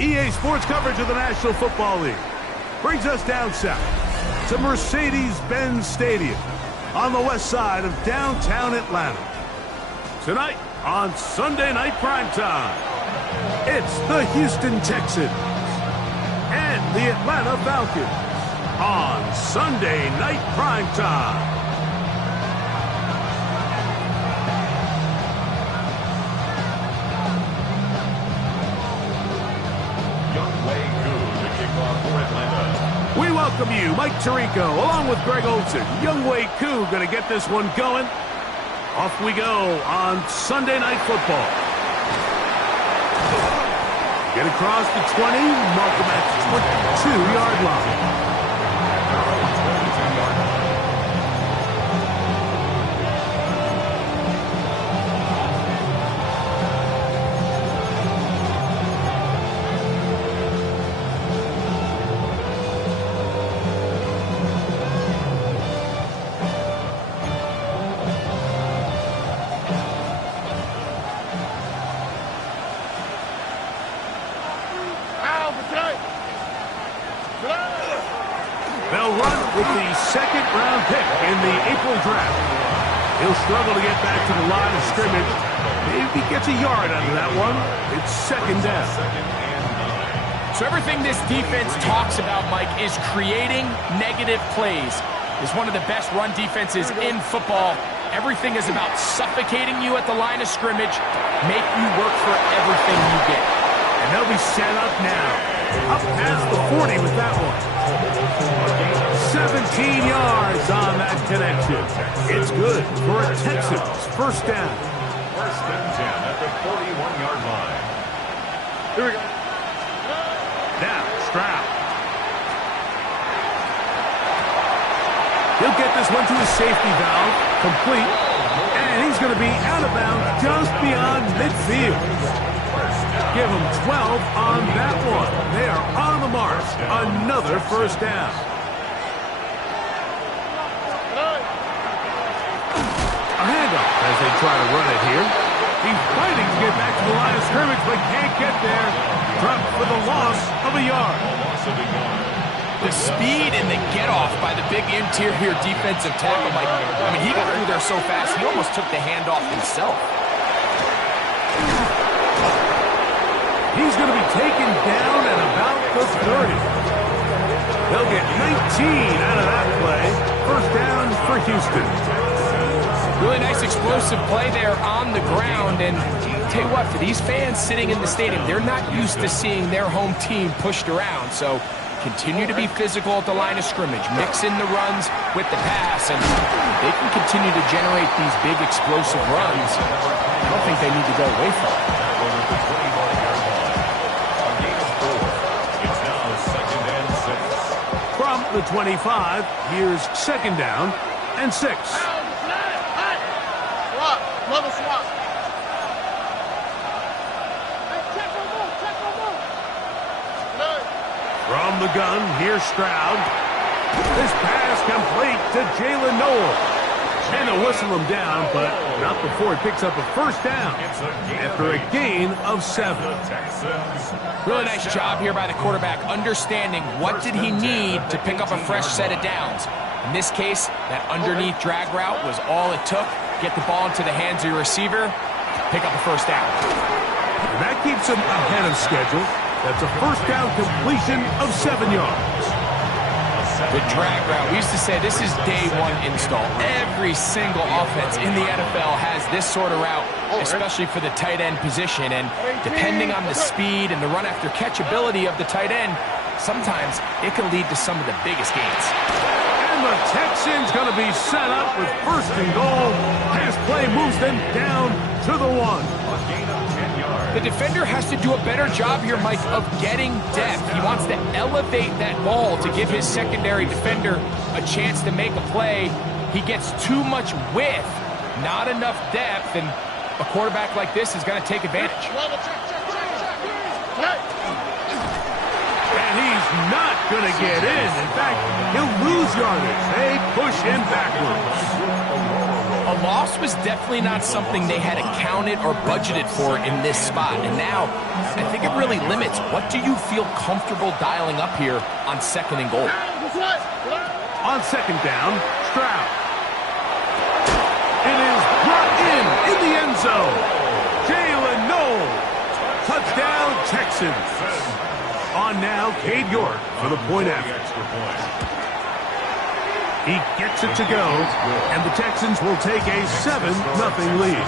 EA Sports coverage of the National Football League brings us down south to Mercedes-Benz Stadium on the west side of downtown Atlanta. Tonight on Sunday Night Primetime, it's the Houston Texans and the Atlanta Falcons on Sunday Night Primetime. We welcome you, Mike Tirico, along with Greg Olson. Younghoe Koo going to get this one going. Off we go on Sunday Night Football. Get across the 20, mark him at the 22-yard line. They'll run with the second-round pick in the April draft. He'll struggle to get back to the line of scrimmage. Maybe he gets a yard out of that one. It's second down. So everything this defense talks about, Mike, is creating negative plays. It's one of the best run defenses in football. Everything is about suffocating you at the line of scrimmage, make you work for everything you get. And they'll be set up now. Up past the 40 with that one. 17 yards on that connection. It's good for a Texans first down. First and 10 at the 41-yard line. Here we go. Now, Stroud. He'll get this one to his safety valve, complete, and he's going to be out of bounds just beyond midfield. Give him 12 on that one. They are on the mark. Another first down. A handoff as they try to run it here. He's fighting to get back to the line of scrimmage, but can't get there. Dropped for the loss of a yard. The speed and the get-off by the big interior defensive tackle, Mike. I mean, he got through there so fast, he almost took the handoff himself. He's going to be taken down at about the 30. They'll get 19 out of that play. First down for Houston. Really nice explosive play there on the ground. And tell you what, for these fans sitting in the stadium, they're not used to seeing their home team pushed around. So continue to be physical at the line of scrimmage. Mix in the runs with the pass, and they can continue to generate these big explosive runs. I don't think they need to go away from it. From the 25, here's second down and 6. Another swap. From the gun, here's Stroud. This pass complete to Jalen Noel. And they'll whistle him down, but not before he picks up a first down after a gain of 7. Really nice job here by the quarterback, understanding what did he need to pick up a fresh set of downs. In this case, that underneath drag route was all it took. Get the ball into the hands of your receiver, pick up a first down. And that keeps him ahead of schedule. That's a first down completion of 7 yards. The drag route, we used to say this is day one install. Every single offense in the NFL has this sort of route, especially for the tight end position. And depending on the speed and the run after catch ability of the tight end, sometimes it can lead to some of the biggest gains. And the Texans going to be set up with first and goal. Pass play moves them down to the 1. The defender has to do a better job here, Mike, of getting depth. He wants to elevate that ball to give his secondary defender a chance to make a play. He gets too much width, not enough depth, and a quarterback like this is going to take advantage. And he's not going to get in. In fact, he'll lose yardage. They push him backwards. A loss was definitely not something they had accounted or budgeted for in this spot. And now, I think it really limits what do you feel comfortable dialing up here on 2nd and goal. On 2nd down, Stroud. It is brought in the end zone. Jalen Noel. Touchdown, Texans. On now, Cade York for the point after. He gets it to go, and the Texans will take a 7-0 lead.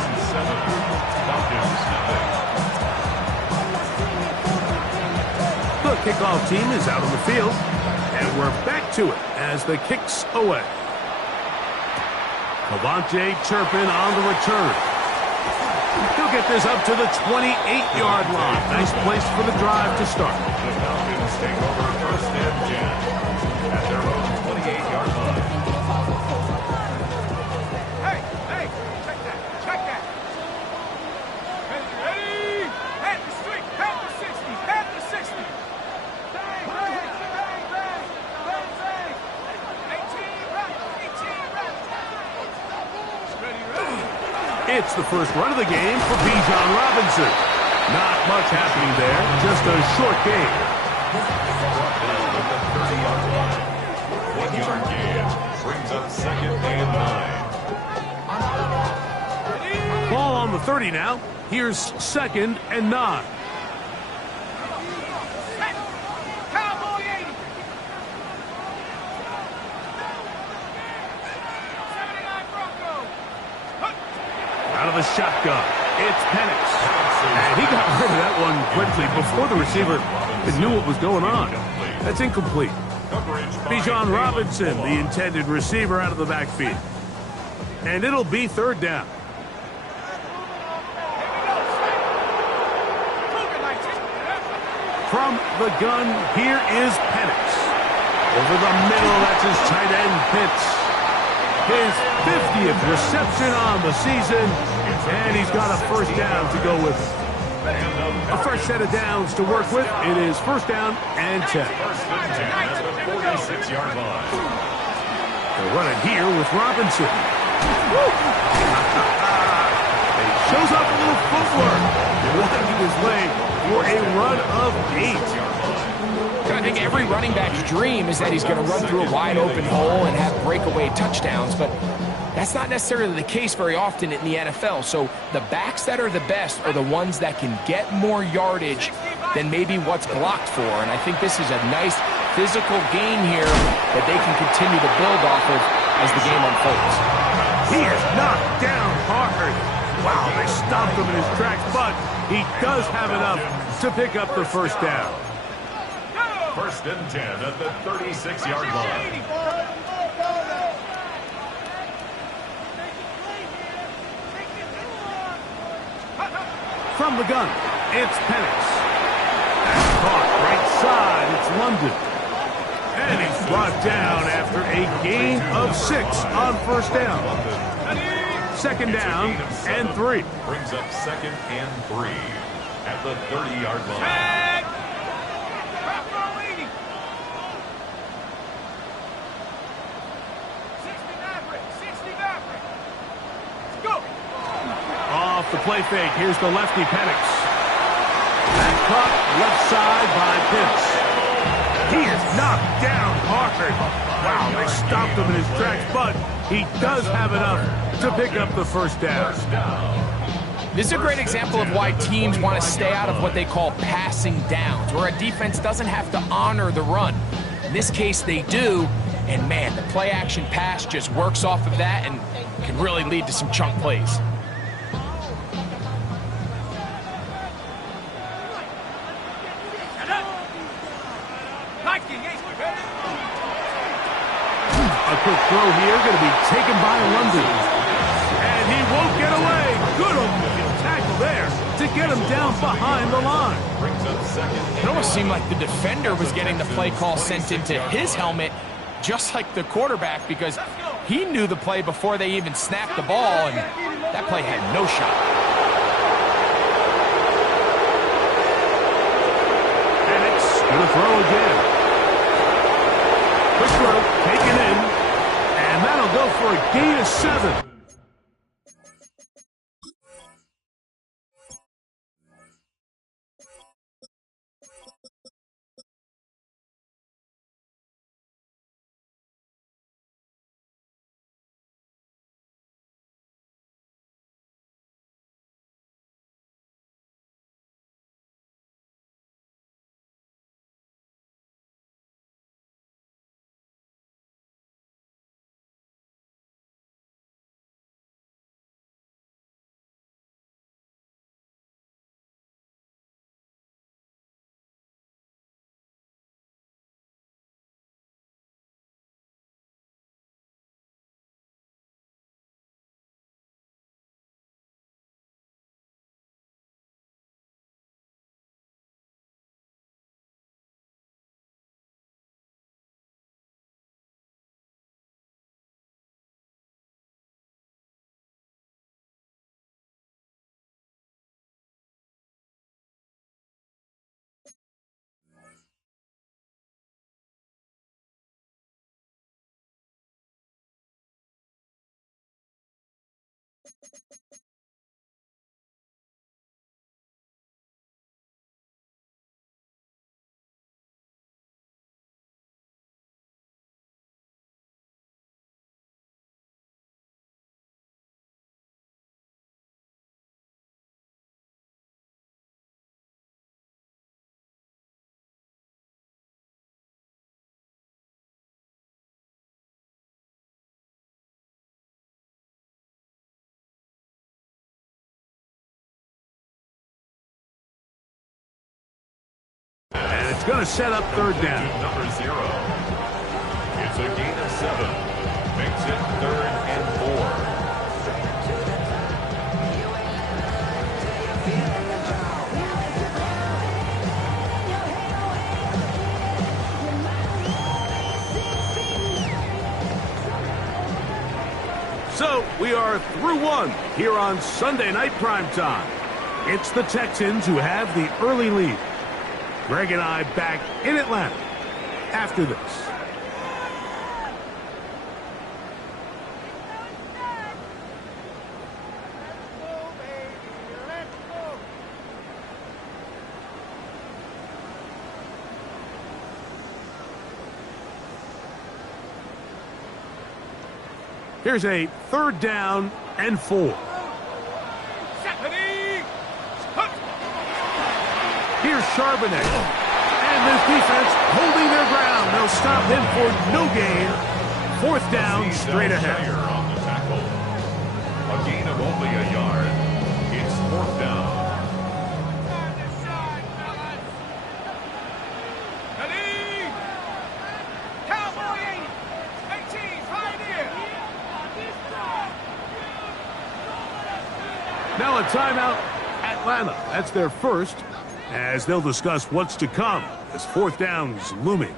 The kickoff team is out on the field, and we're back to it as the kick's away. Cavante Turpin on the return. He'll get this up to the 28-yard line. Nice place for the drive to start. The Falcons take over 1st and 10 at their own 28-yard line. Hey, check that. Ready? At the street, at the 60. Bang. 18 ready. It's the first run of the game for Bijan Robinson. Not much happening there, just a short game. At the 30-yard line. 1-yard gain brings up 2nd and 9. Ball on the 30 now. Here's 2nd and 9. Cowboy 80. 79 Broncos. Out of the shotgun, it's Penix. And he got rid of that one quickly before the receiver knew what was going on. That's incomplete. Bijan Robinson, the intended receiver, out of the backfield. And it'll be 3rd down. From the gun, here is Penix. Over the middle, that's his tight end, Pitts. His 50th reception on the season, and he's got a 1st down to go with it. A fresh set of downs to work with. It is 1st down and 10. 1st and 10 at the 46-yard line. They're running here with Robinson. He shows off a little footwork. Winding his way for a run of 8. I think every running back's dream is that he's going to run through a wide open hole and have breakaway touchdowns, but that's not necessarily the case very often in the NFL. So the backs that are the best are the ones that can get more yardage than maybe what's blocked for. And I think this is a nice physical gain here that they can continue to build off of as the game unfolds. He is knocked down hard. Wow, they stopped him in his tracks, but he does have enough to pick up the 1st down. 1st and 10 at the 36-yard line. From the gun, it's Penix. That's caught right side. It's London. And he's brought down after a gain of 6 on 1st down. 2nd down and 3. Brings up 2nd and 3 at the 30-yard line. Off the play fake, here's the lefty Penix. That caught left side by Pitts. He is knocked down hard. Wow, they stopped him in his tracks, but he does have enough to pick up the 1st down. This is a great example of why teams want to stay out of what they call passing downs, where a defense doesn't have to honor the run. In this case, they do, and man, the play-action pass just works off of that and can really lead to some chunk plays. A quick throw here, going to be taken by London. And he won't get away. Good open tackle there to get him down behind the line. It almost seemed like the defender was getting the play call sent into his helmet, just like the quarterback, because he knew the play before they even snapped the ball, and that play had no shot. And it's going to throw again. Quick throw, taken in, and that'll go for a gain of 7. And it's going to set up third down. Number 0. It's a gain of 7. Makes it 3rd and 4. So we are through one here on Sunday Night Primetime. It's the Texans who have the early lead. Greg and I back in Atlanta after this. Here's a 3rd down and 4. Here's Charbonnet. And this defense holding their ground. They'll stop him for no gain. 4th down, straight ahead. On the tackle. A gain of only a yard. It's 4th down. Now a timeout, Atlanta. That's their first, as they'll discuss what's to come as 4th down's looming.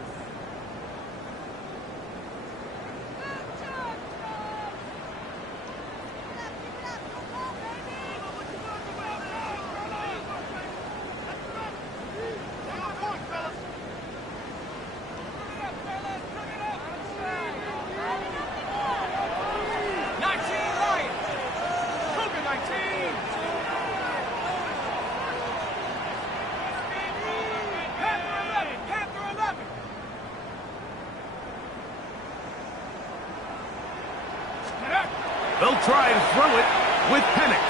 They'll try and throw it with Penix.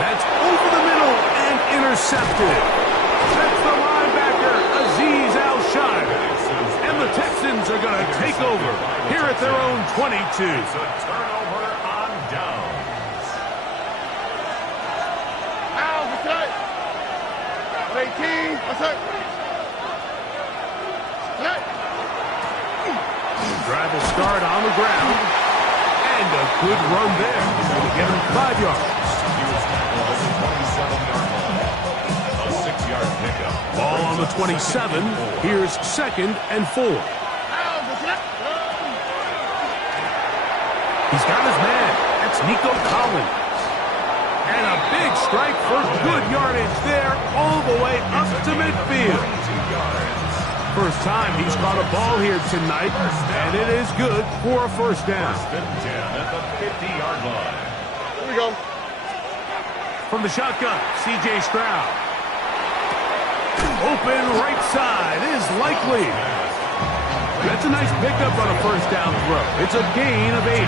That's over the middle and intercepted. That's the linebacker, Azeez Al-Shire. And the Texans are going to take over here at their own 22. It's a turnover on downs. What's that? 18. What's that? Drive will start on the ground. And a good run there. Going to get him 5 yards. He was tackled at the 27-yard line. A 6-yard pickup. Ball on the 27. Here's 2nd and 4. He's got his man. That's Nico Collins. And a big strike for good yardage there all the way up to midfield. 22 yards. first time he's caught a ball here tonight, and it is good for a first down. First and 10 at the 50-yard line. Here we go. From the shotgun, C.J. Stroud. Open right side is likely. That's a nice pickup on a first down throw. It's a gain of 8.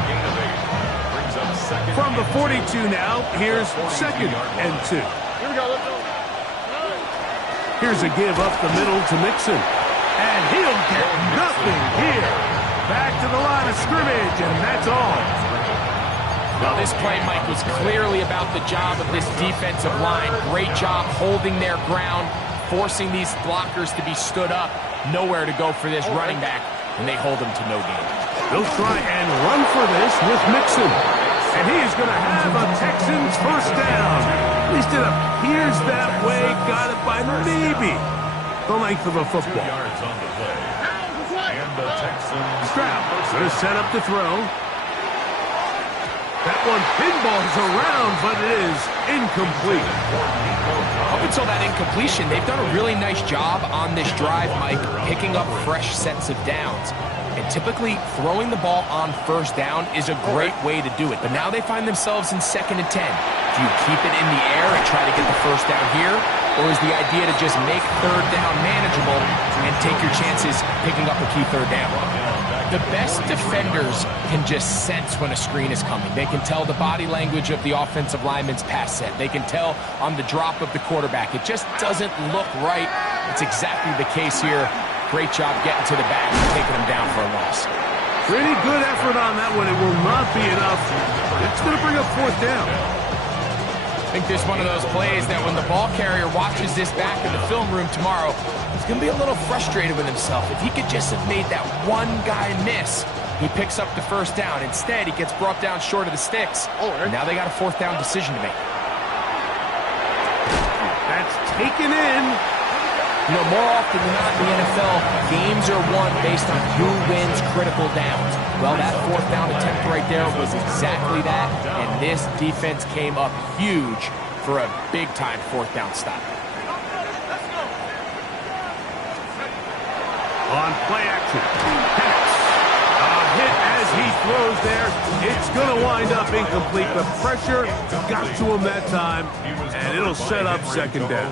From the 42 now, here's second and 2. Here we go. Let's go. Here's a give up the middle to Mixon. And he'll get nothing here. Back to the line of scrimmage, and that's all. Well, this play, Mike, was clearly about the job of this defensive line. Great job holding their ground, forcing these blockers to be stood up. Nowhere to go for this running back, and they hold him to no gain. They'll try and run for this with Mixon. And he is going to have a Texans first down. At least it appears that way. Got it by maybe the length of a 2 football. yards on the play. And the Texans. Stroud going to set up to throw. That one pinballs around, but it is incomplete. Up until that incompletion, they've done a really nice job on this drive, Mike, picking up fresh sets of downs. And typically, throwing the ball on first down is a great way to do it. But now they find themselves in 2nd and 10. Do you keep it in the air and try to get the first down here? Or is the idea to just make third down manageable and take your chances picking up a key third down? The best defenders can just sense when a screen is coming. They can tell the body language of the offensive lineman's pass set. They can tell on the drop of the quarterback. It just doesn't look right. It's exactly the case here. Great job getting to the back and taking them down for a loss. Pretty good effort on that one. It will not be enough. It's going to bring up fourth down. I think this is one of those plays that when the ball carrier watches this back in the film room tomorrow, he's going to be a little frustrated with himself. If he could just have made that one guy miss, he picks up the first down. Instead, he gets brought down short of the sticks. And now they got a fourth down decision to make. That's taken in. You know, more often than not in the NFL, games are won based on who wins critical downs. Well, that fourth down attempt right there was exactly that, and this defense came up huge for a big-time fourth down stop. On play action, Penix. A hit as he throws there. It's going to wind up incomplete. The pressure got to him that time, and it'll set up second down.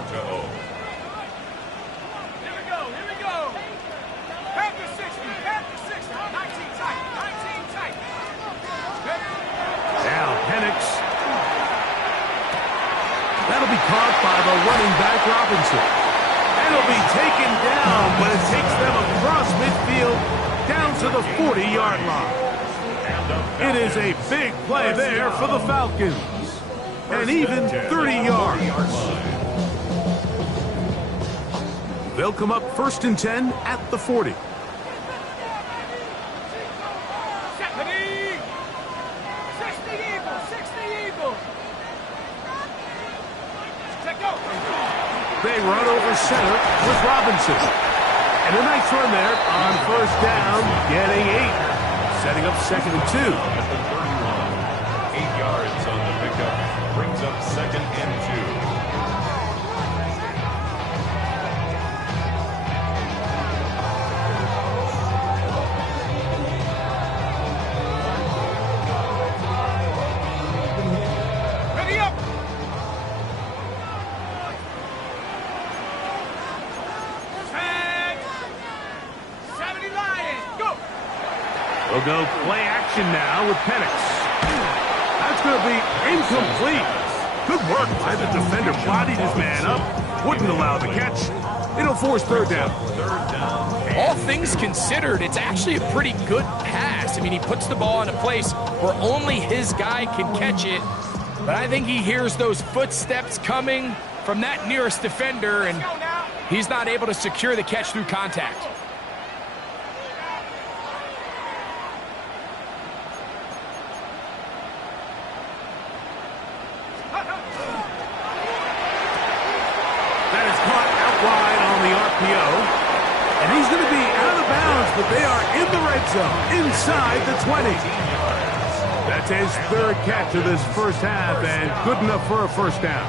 That'll be caught by the running back Robinson. And it'll be taken down, but it takes them across midfield down to the 40-yard line. It is a big play there for the Falcons. And even 30 yards. They'll come up 1st and 10 at the 40. They run over center with Robinson. And a nice run there on first down, getting 8. Setting up 2nd and 2. At the 31. 8 yards on the pickup. Brings up 2nd and 2. They'll go play action now with Penix. That's going to be incomplete. Good work by the defender. Bodied his man up. Wouldn't allow the catch. It'll force third down. All things considered, it's actually a pretty good pass. I mean, he puts the ball in a place where only his guy can catch it. But I think he hears those footsteps coming from that nearest defender, and he's not able to secure the catch through contact. And he's going to be out of bounds, but they are in the red zone, inside the 20. That's his 3rd catch of this first half, and good enough for a first down.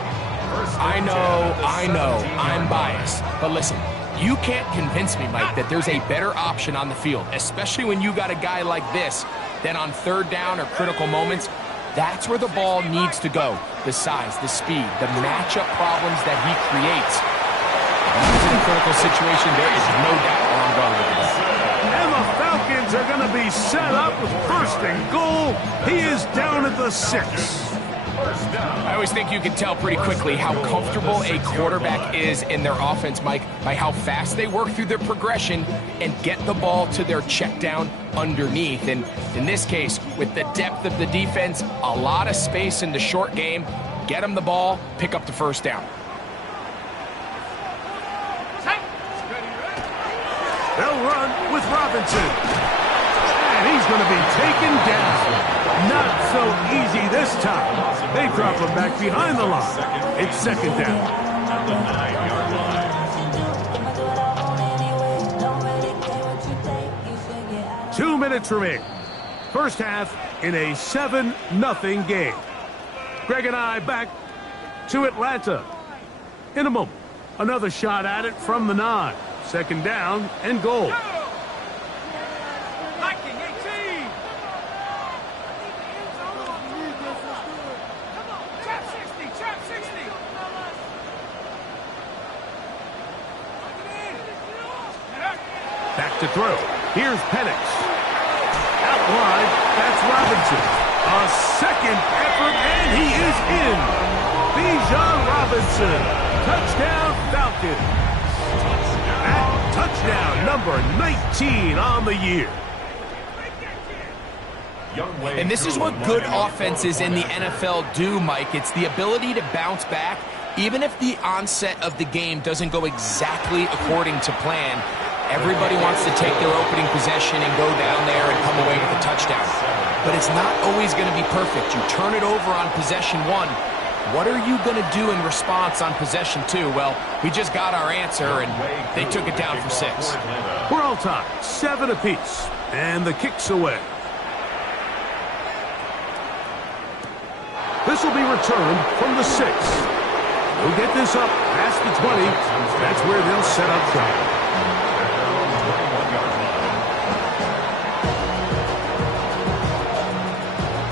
I know, I'm biased. But listen, You can't convince me, Mike, that there's a better option on the field, especially when you got a guy like this, than on third down or critical moments. That's where the ball needs to go. The size, the speed, the matchup problems that he creates. In a critical situation, there is no doubt where I'm going with this. And the Falcons are going to be set up with first and goal. He is down at the 6. I always think you can tell pretty quickly how comfortable a quarterback is in their offense, Mike, by how fast they work through their progression and get the ball to their check down underneath. And in this case, with the depth of the defense, a lot of space in the short game, get them the ball, pick up the first down. They'll run with Robinson. And he's going to be taken down. Not so easy this time. They drop him back behind the line. It's second down. At the 9-yard line. 2 minutes remaining. First half in a 7-0 game. Greg and I back to Atlanta. In a moment, another shot at it from the 9. Second down and goal. Back to throw. Here's Penix. Out wide, that's Robinson. A second effort, and he is in. Bijan Robinson. Touchdown, Falcons. At touchdown number 19 on the year. And this is what good offenses in the NFL do, Mike. It's the ability to bounce back, even if the onset of the game doesn't go exactly according to plan. Everybody wants to take their opening possession and go down there and come away with a touchdown. But it's not always going to be perfect. You turn it over on possession 1. What are you going to do in response on possession 2? Well, we just got our answer, and they took it down for 6. We're all tied, 7 apiece, and the kick's away. This will be returned from the 6. They'll get this up past the 20. That's where they'll set up shop.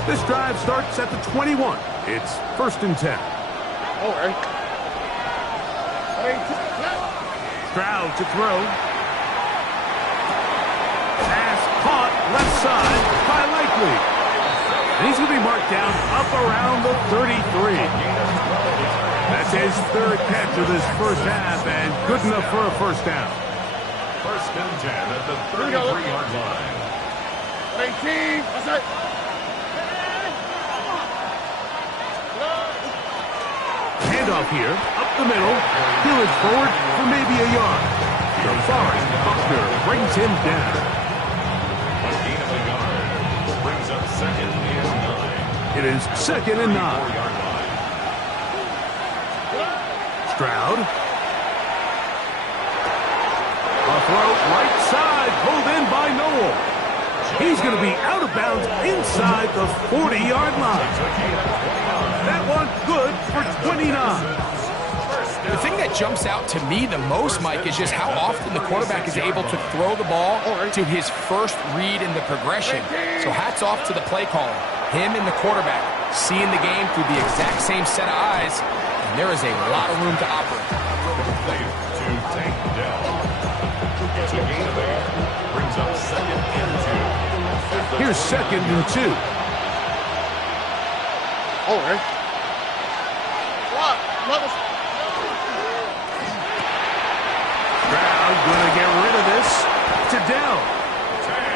This drive starts at the 21. It's first and 10. All right. Stroud to throw. Pass caught left side by Likely. And he's going to be marked down up around the 33. That's his third catch of this first half, and good enough for a first down. First and 10 at the 33-yard line. 18. That's it. Handoff here, up the middle, Dillard forward for maybe a yard. DeForest Buckner brings him down. A gain of a yard brings up second and 9. It is second and 9. 4-yard line. Stroud. A throw right side, pulled in by Noel. He's going to be out of bounds inside the 40-yard line. That one good for 29. The thing that jumps out to me the most, Mike, is just how often the quarterback is able to throw the ball to his first read in the progression. So hats off to the play caller. Him and the quarterback seeing the game through the exact same set of eyes, and there is a lot of room to operate. To take down. It's a gain of 8. Brings up second and 2. Here's second and 2. All right. Stroud going to get rid of this to Dell.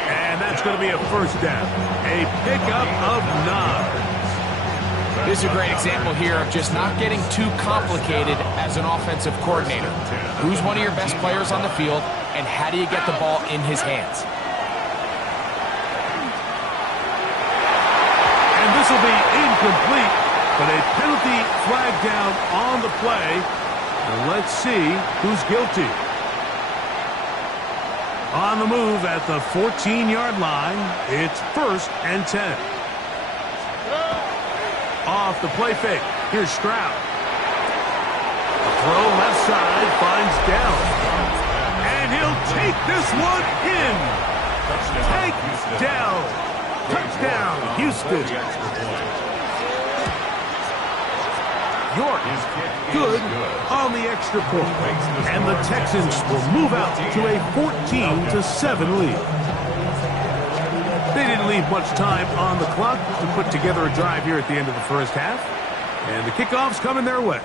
And that's going to be a first down. A pickup of 9. This is a great example here of just not getting too complicated as an offensive coordinator. Who's one of your best players on the field, and how do you get the ball in his hands? And this will be incomplete, but a penalty flag down on the play. And let's see who's guilty. On the move at the 14-yard line, it's first and 10. Off the play fake, here's Stroud. A throw left side finds Dell. This one in. Touchdown, Take Houston. down. Touchdown, Houston. York good on the extra point. And the Texans will move out to a 14-7 lead. They didn't leave much time on the clock to put together a drive here at the end of the first half. And the kickoff's coming their way.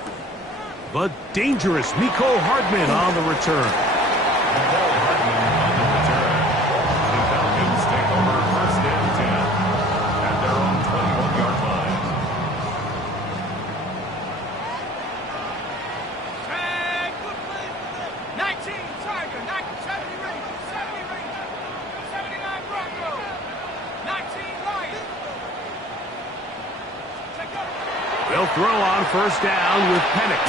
But dangerous Mecole Hardman on the return. Mecole Hardman on the return. The Falcons take over first and 10 at their own 21-yard line. Tag, good play. 19 Tiger, 70 Rangers, 70 Rangers, 79 Bronco, 19 Lions. Check out. They'll throw on first down with Penix.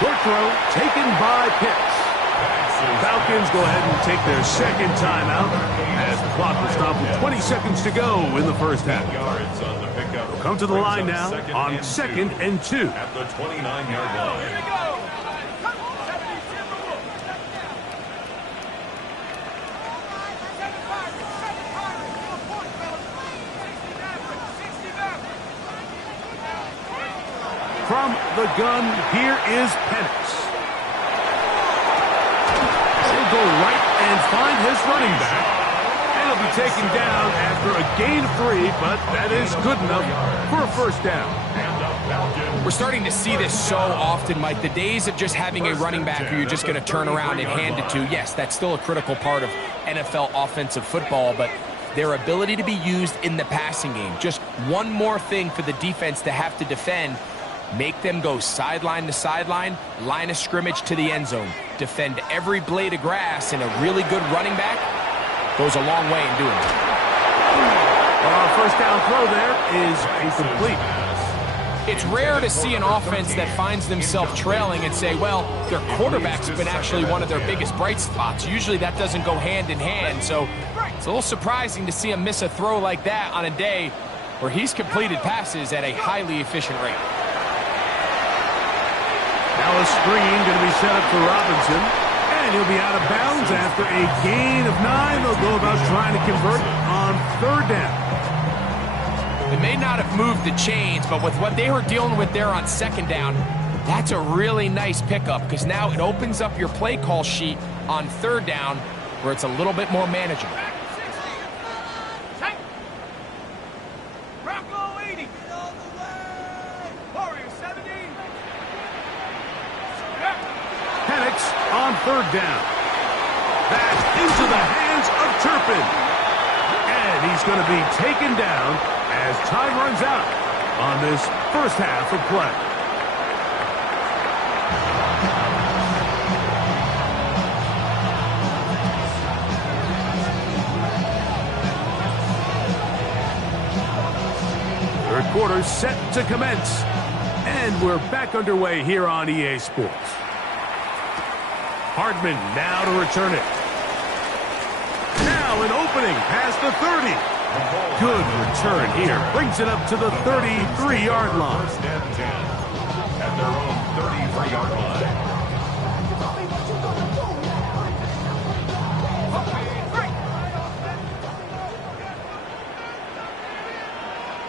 Short throw taken by Pitts. Falcons go ahead and take their second timeout as the clock will stop with 20 seconds to go in the first half. Yards on the pickup. Come to the line now on 2nd and 2. At the 29-yard Here line. we go. 70 Timberwolves. 7 Pirates, 7 Pirates. 4 points, fellas. 60 Mavericks, 60 Mavericks. From the gun, here is Penix. He'll go right and find his running back. And he'll be taken down after a gain of 3, but that is good enough for a first down. We're starting to see this so often, Mike. The days of just having a running back who you're just going to turn around and hand it to, yes, that's still a critical part of NFL offensive football, but their ability to be used in the passing game. Just one more thing for the defense to have to defend. Make them go sideline to sideline, line of scrimmage to the end zone. Defend every blade of grass, and a really good running back goes a long way in doing it. First down throw there is incomplete. It's rare to see an offense that finds themselves trailing and say, well, their quarterback's been actually one of their biggest bright spots. Usually that doesn't go hand in hand, so it's a little surprising to see him miss a throw like that on a day where he's completed passes at a highly efficient rate. Now a screen going to be set up for Robinson, and he'll be out of bounds after a gain of 9. They'll go about trying to convert on 3rd down. They may not have moved the chains, but with what they were dealing with there on 2nd down, that's a really nice pickup because now it opens up your play call sheet on 3rd down where it's a little bit more manageable. Bronco 80. Warriors 70. Penix on 3rd down. That's into the hands of Turpin. And he's going to be taken down as time runs out on this first half of play. Third quarter set to commence. And we're back underway here on EA Sports. Hardman now to return it. Now an opening past the 30. Good return here. Brings it up to the 33-yard line. First and 10 at their own 33-yard line.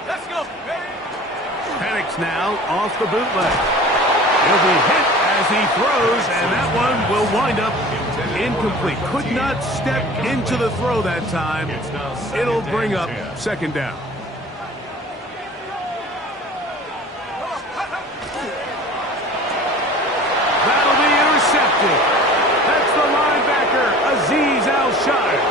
Let's go. Penix now off the bootleg. He'll be hit as he throws, and that one will wind up incomplete. Could not step into the throw that time. It'll bring up 2nd down. That'll be intercepted. That's the linebacker, Azeez Al-Shire.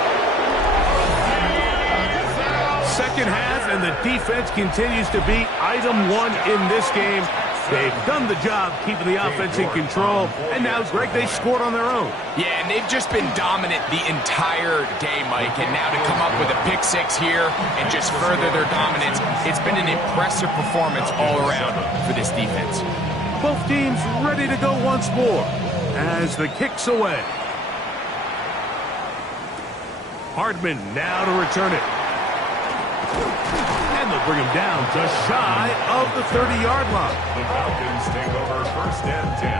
Second half, and the defense continues to be item 1 in this game. They've done the job keeping the offense in control, and now, Greg, they scored on their own. Yeah, and they've just been dominant the entire day, Mike, and now to come up with a pick 6 here and just further their dominance, it's been an impressive performance all around for this defense. Both teams ready to go once more as the kick's away. Hardman now to return it. And they'll bring him down just shy of the 30-yard line. The Falcons take over first and 10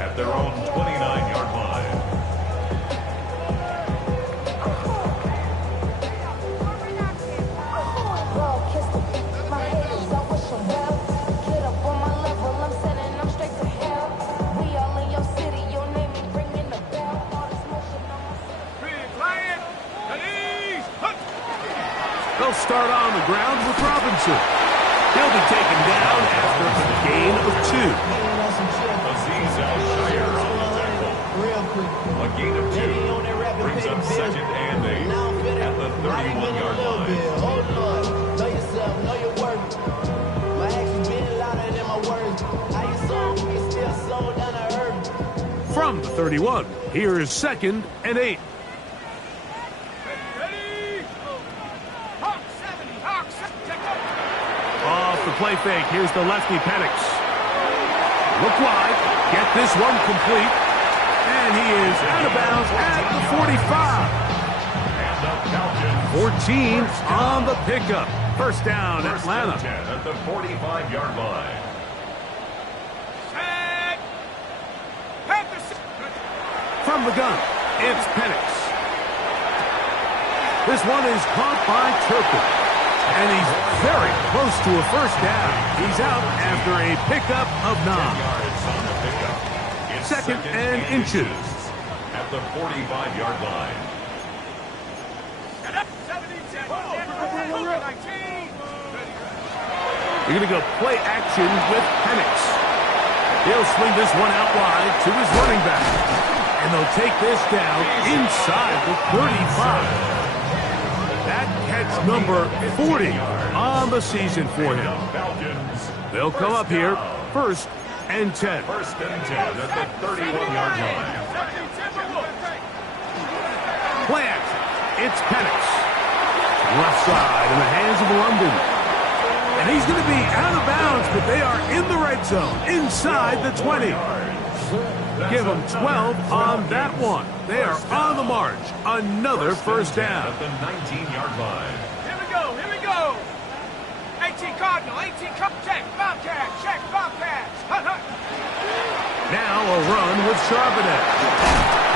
at their own 29-yard line. They'll start on the ground with Robinson. He'll be taken down after a gain of 2. Aziz Al-Shire on the tackle. A gain of 2 brings up 2nd and 8 at the 31-yard line. Know yourself, know your worth. My actions being louder than my words. How you sold me, still sold down to earth. From the 31, here is 2nd and 8. Ready? Hawk 70, Hawk 70, check up. Off the play fake, here's the lefty Penix. Look wide, get this one complete, and he is out of bounds at the 45. And the Falcons 14 on the pickup. First down, Atlanta. 10 at the 45-yard line. Set. Panthers. From the gun, it's Penix. This one is caught by Turpin, and he's very close to a first down. He's out after a pickup of 9. 10 yards on the pickup. It's Second and inches. at the 45-yard line. Set up. 70, 10. 19. You're going to go play action with Penix. He'll swing this one out wide to his running back. And they'll take this down inside the 35. That catch number 40 on the season for him. Falcons. They'll come up here, 1st and 10. 1st and 10 at the 31-yard line. Play action. It's Penix. Left side in the hands of London. And he's going to be out of bounds, but they are in the red zone, inside the 20. Give them 12 on that one. They are on the march. Another first down. At the 19-yard line. Here we go, here we go. 18 Cardinal, 18 check, Bobcat, check, Bobcat. Hut, hut. Now a run with Charbonnet.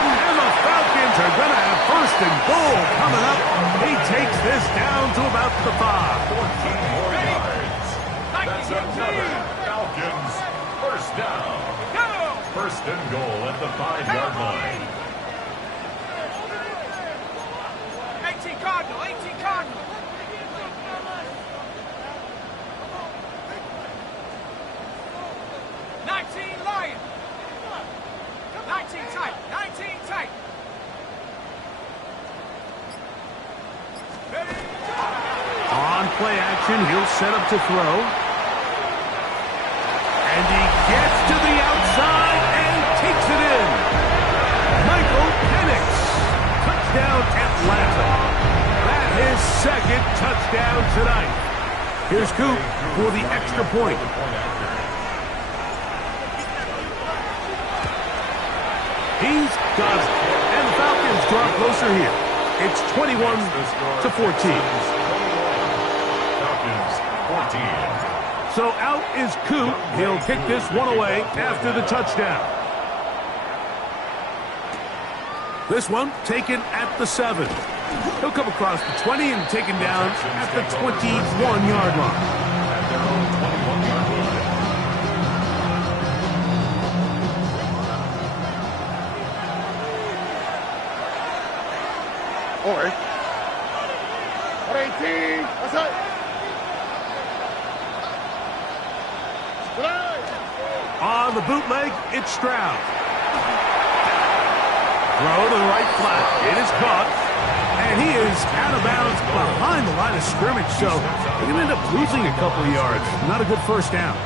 And the Falcons are going to have 1st and goal coming up. He takes this down to about the 5. 14 more yards. That's 19, another Falcons first down. Go. 1st and goal at the 5-yard line. 18 Cardinal, 18 Cardinal. Lion. 19 tight, 19 tight. On play action, he'll set up to throw. And he gets to the outside and takes it in. Michael Penix. Touchdown, Atlanta. That is 2nd touchdown tonight. Here's Coop for the extra point. He's got it. And the Falcons draw closer here. It's 21-14. Falcons 14. So out is Coop. He'll kick this one away after the touchdown. This one taken at the 7. He'll come across the 20 and taken down at the 21-yard line. At their own 21-yard line. Or 18. What's up? On the bootleg, it's Stroud. Throw to the right flat. It is caught. And he is out of bounds behind the line of scrimmage, so they're going to end up losing a couple of yards. Not a good first down.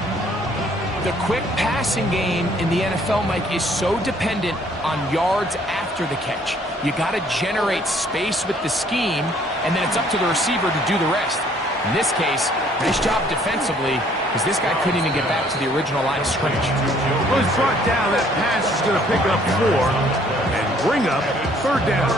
The quick passing game in the NFL, Mike, is so dependent on yards after the catch. You got to generate space with the scheme, and then it's up to the receiver to do the rest. In this case, nice job defensively, because this guy couldn't even get back to the original line of scrimmage. Well, he's brought down. That pass is going to pick up 4 and bring up 3rd down.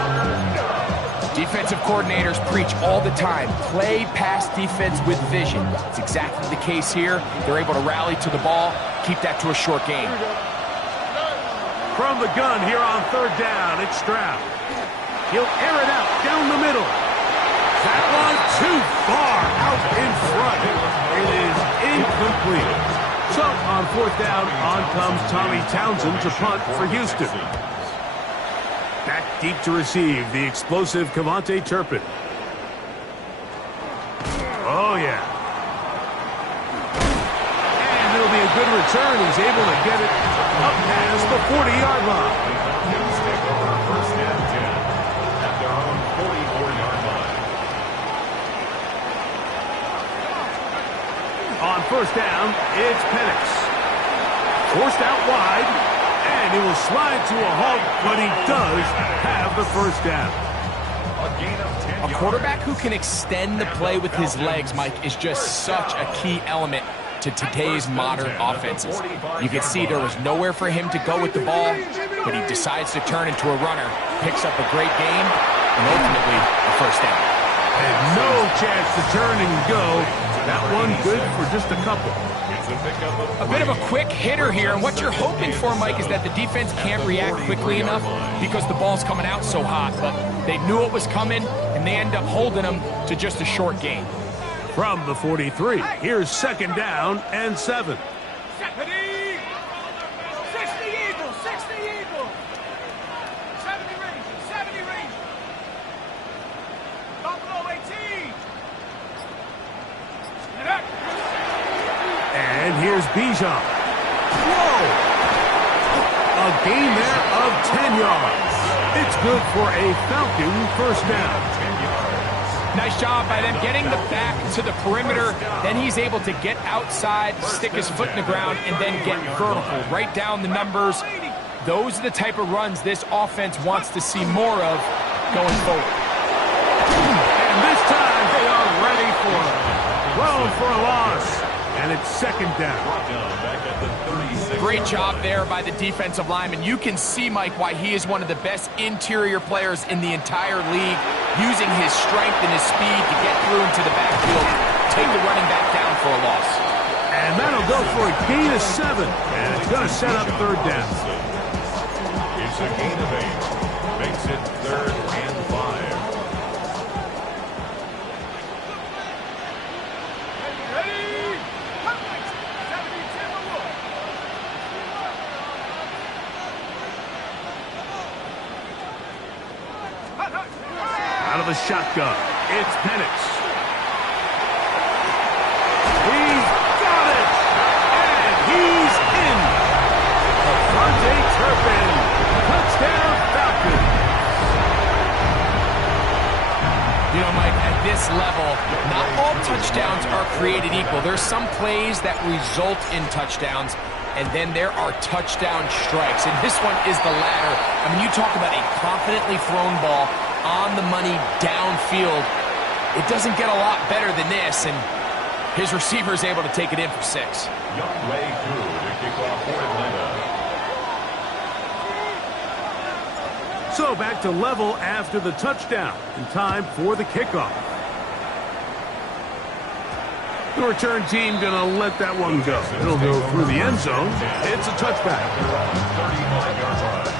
Defensive coordinators preach all the time, play pass defense with vision. It's exactly the case here. They're able to rally to the ball, keep that to a short game. From the gun here on 3rd down, it's Stroud. He'll air it out down the middle. That one too far out in front. It is incomplete. So on 4th down, on comes Tommy Townsend to punt for Houston. Back deep to receive the explosive Cavante Turpin. able to get it up past the 40-yard line. Falcons take over first and 10 at their own 44-yard line. On first down, it's Penix. Forced out wide, and he will slide to a halt, but he does have the first down. A gain of 10 yards. A quarterback who can extend the play with his legs, Mike, is just such a key element to today's modern offenses. You can see there was nowhere for him to go with the ball, but he decides to turn into a runner, picks up a great gain, and ultimately a first down. And no chance to turn and go. That one good for just a couple. A bit of a quick hitter here, and what you're hoping for, Mike, is that the defense can't react quickly enough because the ball's coming out so hot, but they knew it was coming, and they end up holding them to just a short gain. From the 43, here's second down and 7. 60 Eagles, 60 Eagles. 70 Rangers, 70 Rangers. Buffalo 18. And here's Bijan. Whoa! A gain there of 10 yards. It's good for a Falcon first down. Nice job by them getting the back to the perimeter. Then he's able to get outside, stick his foot in the ground, and then get vertical. Right down the numbers. Those are the type of runs this offense wants to see more of going forward. And this time they are ready for it. Thrown for a loss. And it's second down. Great job there by the defensive lineman. You can see, Mike, why he is one of the best interior players in the entire league, using his strength and his speed to get through into the backfield, take the running back down for a loss. And that'll go for a gain of 7. And it's going to set up third down. It's a gain of 8. Makes it 3rd and 5. Out of the shotgun, it's Penix. He's got it! And he's in! Devontae Turpin, touchdown Falcons! You know, Mike, at this level, not all touchdowns are created equal. There's some plays that result in touchdowns, and then there are touchdown strikes. And this one is the latter. I mean, you talk about a confidently thrown ball on the money downfield. It doesn't get a lot better than this, and his receiver is able to take it in for 6. Young way through to kick off for Atlanta. So back to level after the touchdown, in time for the kickoff. The return team gonna let that one go. It'll go through the end zone. It's a touchback. 35-yard line.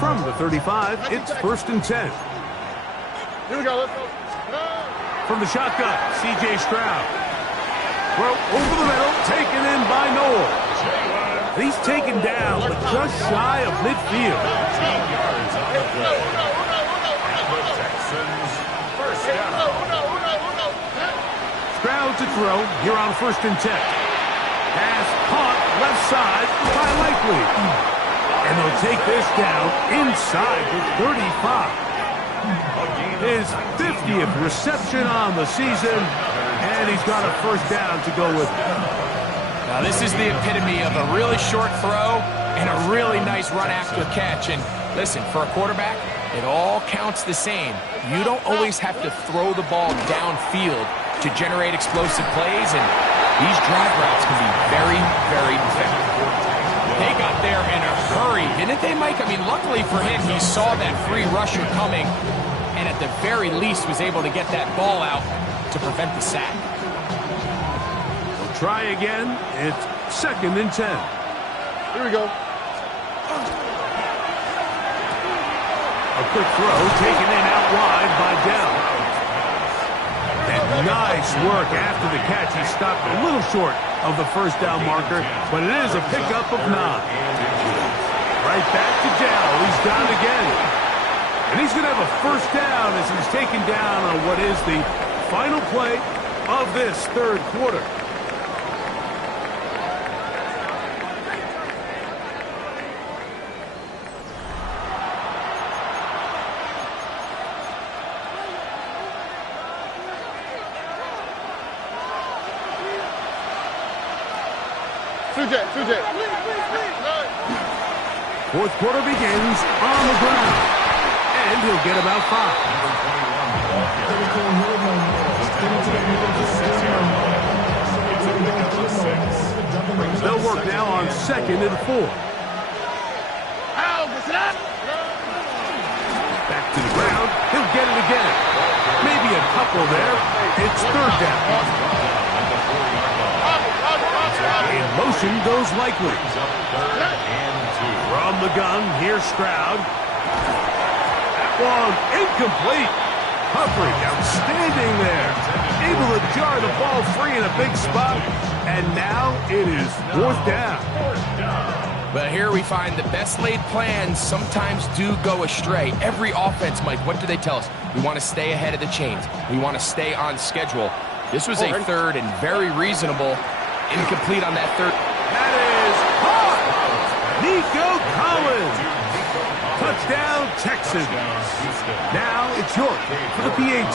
From the 35, it's 1st and 10. Here we go, let's go. From the shotgun, C.J. Stroud. Throw over the middle, taken in by Noel. And he's taken down, but just shy of midfield. 13 yards on the play. And the Texans first down. Stroud to throw here on 1st and 10. Pass caught left side by Likely. And they'll take this down inside the 35. His 50th reception on the season, and he's got a first down to go with it. Now, this is the epitome of a really short throw and a really nice run after catch. And listen, for a quarterback, it all counts the same. You don't always have to throw the ball downfield to generate explosive plays, and these drive routes can be very, very effective. They got there in a hurry, didn't they, Mike? I mean, luckily for him, he saw that free rusher coming, and at the very least was able to get that ball out to prevent the sack. We'll try again. It's 2nd and 10. Here we go. A quick throw taken in out wide by Dell. And nice work after the catch. He stopped a little short of the first down marker, but it is a pickup of 9. Right back to Dell. He's down again. And he's going to have a first down as he's taken down on what is the final play of this third quarter. Two jet. Fourth quarter begins on the ground. And he'll get about 5. They'll work now on 2nd and 4. Back to the ground. He'll get it again. Maybe a couple there. It's 3rd down. In motion goes Likely. From the gun, here's Stroud. That one incomplete. Humphrey outstanding there. Able to jar the ball free in a big spot. And now it is 4th down. But here we find the best laid plans sometimes do go astray. Every offense, Mike, what do they tell us? We want to stay ahead of the chains. We want to stay on schedule. This was a 3rd and very reasonable. Incomplete on that 3rd. That is caught. Nico Collins. Touchdown, Texans. Now it's York for the PAT.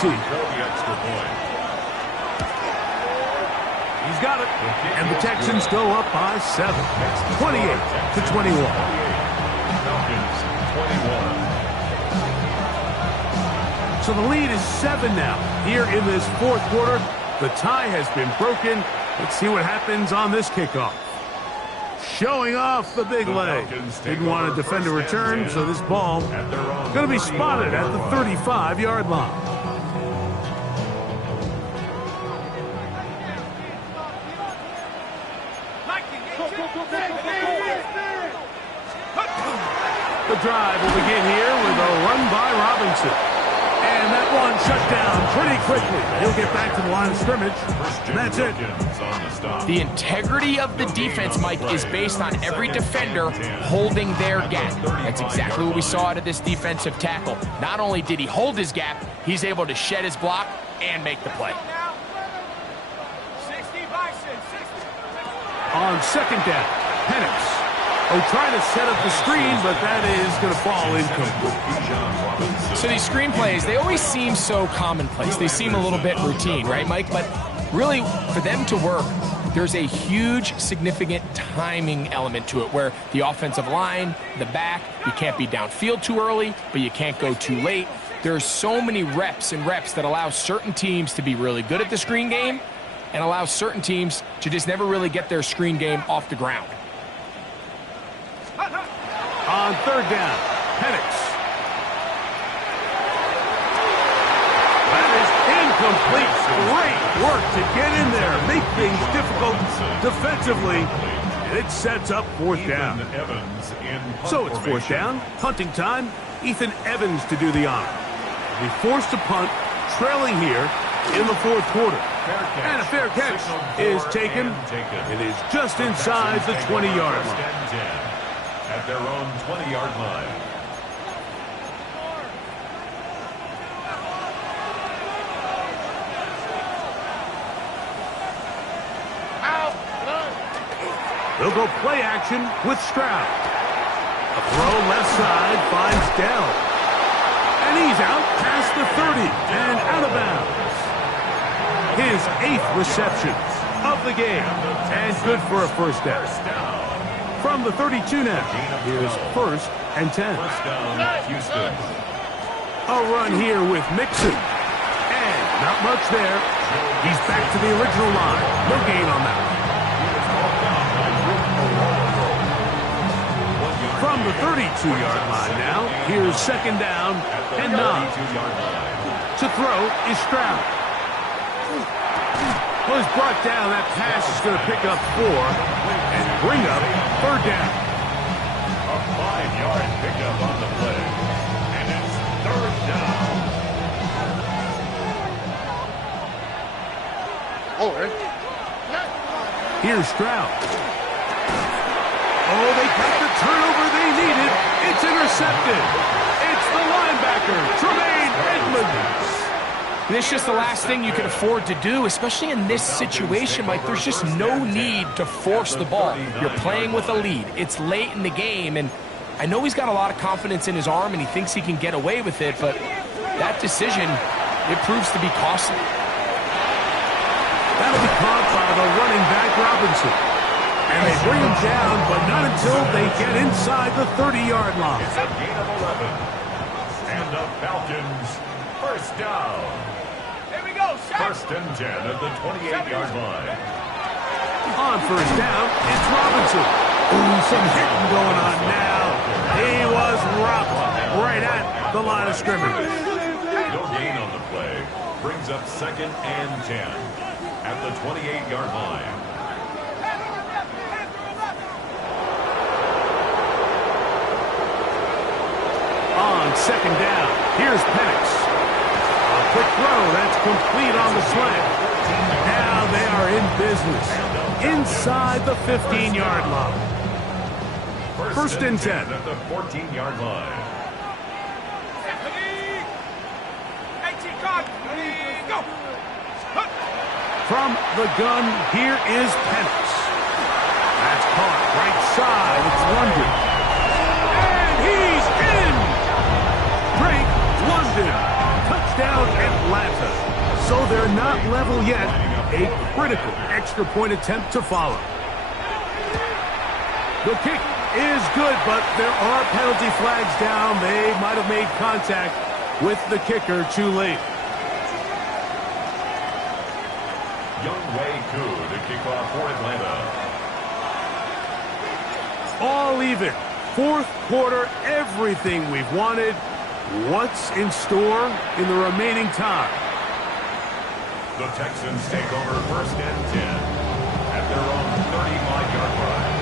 He's got it. And the Texans go up by 7. 28-21. So the lead is 7 now. Here in this 4th quarter, the tie has been broken. Let's see what happens on this kickoff. Showing off the big leg. Didn't want to defend a return, so this ball going to be spotted at the 35-yard line. The drive will begin here with a run by Robinson. And that one shut down pretty quickly. He'll get back to the line of scrimmage. And that's it. The integrity of the defense, Mike, is based on every defender holding their gap. That's exactly what we saw out of this defensive tackle. Not only did he hold his gap, he's able to shed his block and make the play. On 2nd down, Penix. Trying to set up the screen, but that is going to fall incomplete. So these screen plays, they always seem so commonplace. They seem a little bit routine, right, Mike? But really, for them to work, there's a huge, significant timing element to it where the offensive line, the back, you can't be downfield too early, but you can't go too late. There's so many reps and reps that allow certain teams to be really good at the screen game and allow certain teams to just never really get their screen game off the ground. On 3rd down, Penix. That is incomplete. Great work to get in there. Make things difficult defensively. And it sets up 4th down. So it's 4th down. Punting time. Ethan Evans to do the honor. He forced to punt, trailing here in the 4th quarter. And a fair catch is taken. It is just inside the 20-yard line. At their own 20-yard line. They'll go play action with Stroud. A throw left side finds Dell. And he's out past the 30 and out of bounds. His 8th reception of the game. And good for a first down. From the 32 now, here's 1st and 10. Houston. A run here with Mixon. And not much there. He's back to the original line. No gain on that one. From the 32-yard line now, here's 2nd down and 9. To throw is Stroud. Well, he's brought down. That pass is going to pick up 4 and bring up 3rd down. A 5-yard pickup on the play. And it's 3rd down. Here's Stroud. Oh, they got the turnover they needed. It's intercepted. It's the linebacker. linebacker, Tremaine Edmonds. This is just the last thing you can afford to do, especially in this situation, Mike. There's just no need to force the ball. You're playing with a lead. It's late in the game, and I know he's got a lot of confidence in his arm, and he thinks he can get away with it, but that decision, it proves to be costly. That'll be caught by the running back, Robinson. And they bring him down, but not until they get inside the 30-yard line. It's a gain of 11. And the Falcons, first down. Here we go, set. First and 10 at the 28-yard line. On first down, it's Robinson. Ooh, some hitting going on now. He was rocked right at the line of scrimmage. No gain on the play. Brings up second and 10 at the 28-yard line. On second down, here's Penix. A quick throw, that's complete on the slant. Now they are in business inside the 15-yard line. First and 10 at the 14-yard line. Go. From the gun, here is Penix. That's caught right side. It's London. And he's in! Drake London. Touchdown Atlanta. So they're not level yet. A critical extra point attempt to follow. The kick is good, but there are penalty flags down. They might have made contact with the kicker too late. Younghoe Koo to kick off for Atlanta. All even. Fourth quarter, everything we've wanted. What's in store in the remaining time? The Texans take over first and 10 at their own 35-yard line.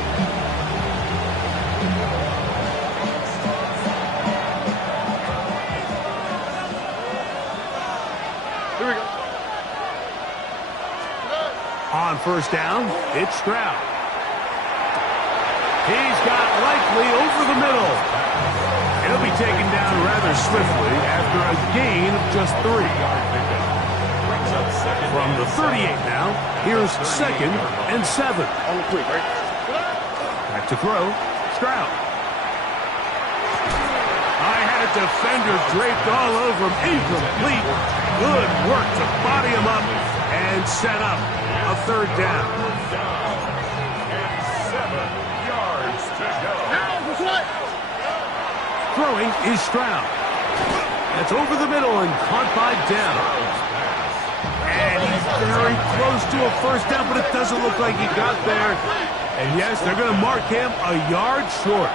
Here we go. On first down, it's Stroud. He's got Likely over the middle. He'll be taken down rather swiftly after a gain of just 3. From the 38 now, here's second and 7. On the quick, right? Back to throw, Stroud. I had a defender draped all over him, incomplete. Good work to body him up and set up a third down. And 7 yards to go. Throwing is Stroud. That's over the middle and caught by Dell. And he's very close to a first down, but it doesn't look like he got there. And yes, they're going to mark him a yard short.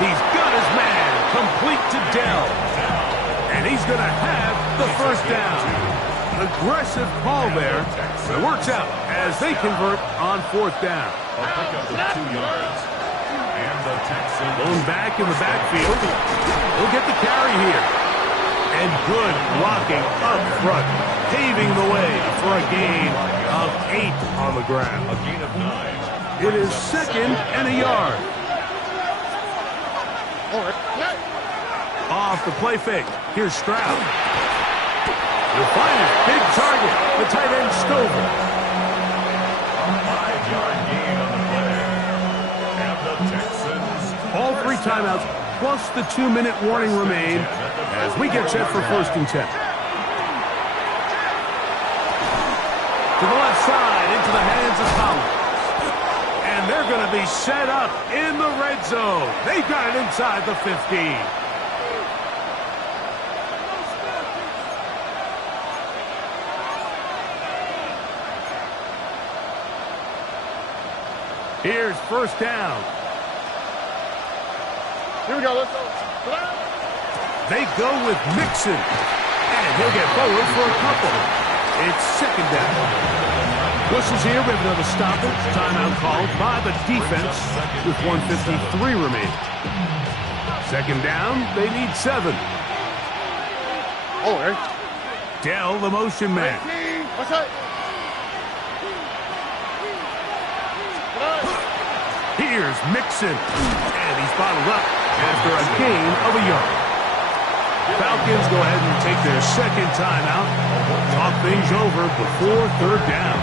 He's got his man complete to Dell. And he's going to have the first down. Aggressive call there. It works out as they convert on fourth down. A pickup of 2 yards. And the Texans Going back in the backfield. He'll get the carry here. And good blocking up front, paving the way for a gain of 8 on the ground. a gain of 9. It is second and a yard. Off the play fake. Here's Stroud. You'll find his big target, the tight end Stover. A 5-yard gain on the play. And the Texans All 3 timeouts plus the 2-minute warning remain as we get set for first and 10. To the left side, into the hands of Collins. And they're going to be set up in the red zone. They've got it inside the 15. Here's first down. Here we go. Let's go. They go with Mixon. And he'll get forward for a couple. It's second down. Whistles here. We have another stoppage. Timeout called by the defense with 1:53 remaining. Second down. They need 7. All right. Dell, the motion man. What's that? He Here's Mixon. And he's bottled up after a gain of a yard. Falcons go ahead and take their second timeout. Talk things over before third down.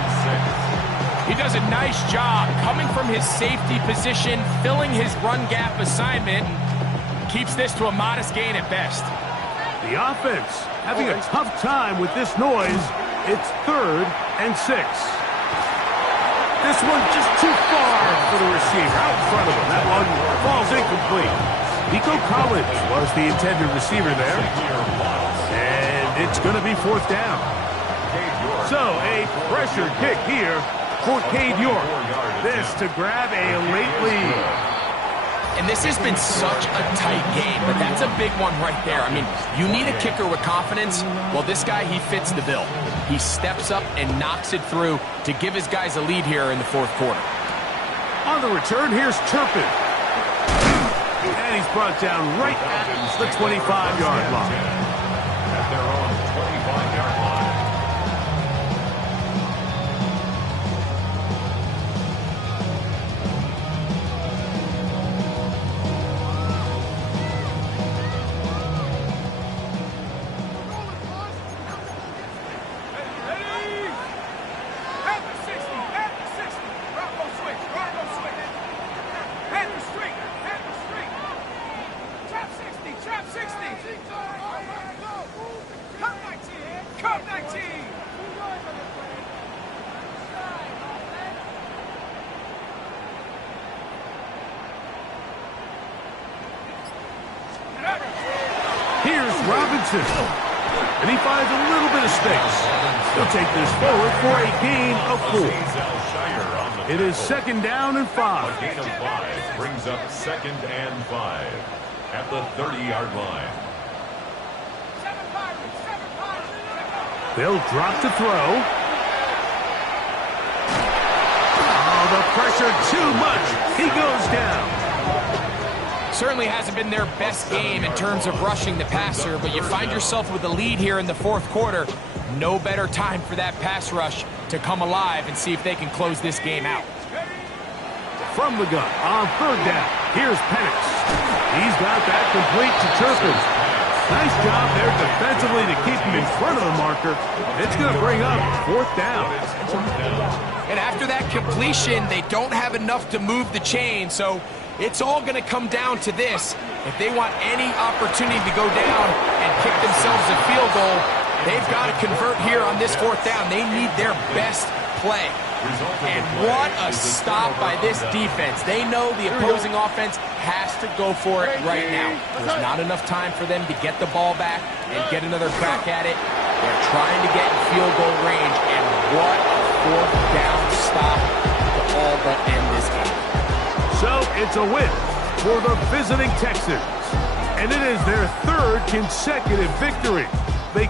He does a nice job coming from his safety position, filling his run gap assignment, and keeps this to a modest gain at best. The offense having a tough time with this noise. It's 3rd and 6. This one just too far for the receiver out in front of him. That one falls incomplete. Nico Collins was the intended receiver there. And it's going to be 4th down. So a pressure kick here for Cade York. This to grab a late lead. And this has been such a tight game, but that's a big one right there. I mean, you need a kicker with confidence. Well, this guy, he fits the bill. He steps up and knocks it through to give his guys a lead here in the 4th quarter. On the return, here's Turpin. And he's brought down right at the 25-yard line. At their own 25-yard line. Here's Robinson. And he finds a little bit of space. He'll take this forward for a gain of 4. It is 2nd down and 5. A gain of 5 brings up 2nd and 5 at the 30-yard line. They'll drop to throw. Oh, the pressure too much. He goes down. Certainly hasn't been their best game in terms of rushing the passer, but you find yourself with a lead here in the 4th quarter. No better time for that pass rush to come alive and see if they can close this game out. From the gun on 3rd down, here's Penix. He's got that complete to Turpin. Nice job there defensively to keep him in front of the marker. It's going to bring up 4th down. And after that completion, they don't have enough to move the chain, so it's all going to come down to this. If they want any opportunity to go down and kick themselves a field goal, they've got to convert here on this 4th down. They need their best play. And what a stop by this defense. They know the opposing offense has to go for it right now. There's not enough time for them to get the ball back and get another crack at it. They're trying to get in field goal range, and what a 4th down stop to all but end this game. So it's a win for the visiting Texans. And it is their 3rd consecutive victory. They